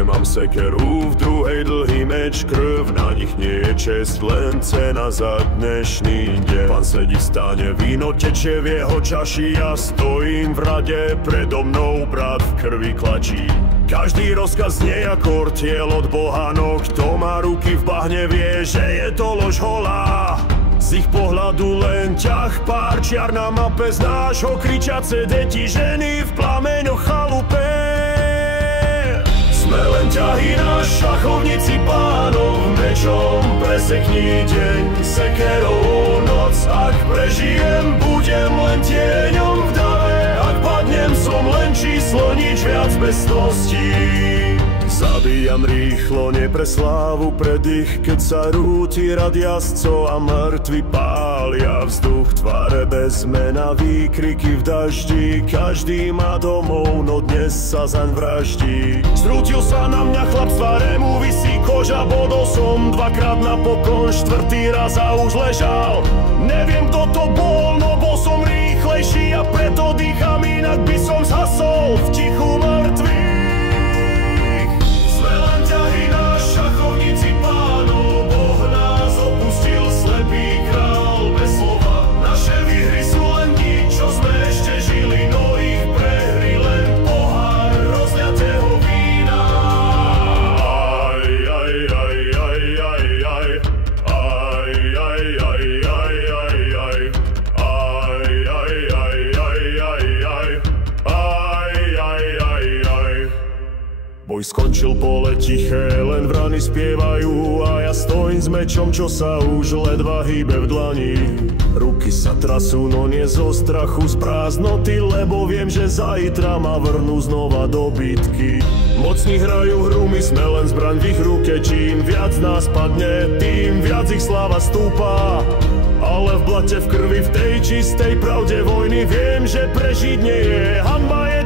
Mám sekeru, v druhej dlhý meč, krv, na nich nie je čest, len cena za dnešný deň. Pán sedí v stáne, víno tečie v jeho čaši, ja stojím v rade, predo mnou brat v krvi klačí. Každý rozkaz nie ako ortiel od Boha, no kto má ruky v bahne vie, že je to lož holá. Z ich pohľadu len ťah, pár čiar na mape, z nášho kričace deti, ženy v plameňoch chalupe. Sme len ťahy na šachovnici pánov, mečom presekni deň, sekerou noc. Ak prežijem, budem len tieňom v dave, ak padnem, som len číslo, nič viac bez cnosti. Zabíjam rýchlo, nie pre slávu, pre dých, keď sa rúti rad jazdcov a mŕtvi pália vzduch. Tváre bez mena, výkriky v daždi, každý má domov, no dnes sa zaň vraždí. Zrútil sa na mňa chlap, z tváre mu visí koža, bodol som dvakrát napokon, štvrtý raz a už ležal. Neviem, kto to bol, no bol som rýchlejší a preto dýcham, inak by som zhasol v tichu mŕtvych. Šachovnici pánov, Boh nás opustil, slepý král bez slova. Naše výhry sú len nič, čo sme ešte žili, no ich prehry len pohár rozliatého vína. Aj, aj, aj, aj, aj, aj, aj, aj, aj, aj, aj, aj, aj, aj, aj, aj, aj, aj. Boj skončil, pole tiché, len vrany spievajú a ja stojím s mečom, čo sa už ledva hýbe v dlani. Ruky sa trasú, no nie zo strachu, z prázdnoty, lebo viem, že zajtra ma vrnú znova do bitky. Mocní hrajú hru, my sme len zbraň v ich ruke, čím viac nás padne, tým viac ich sláva stúpa. Ale v blate, v krvi, v tej čistej pravde vojny viem, že prežiť nie je, hanba je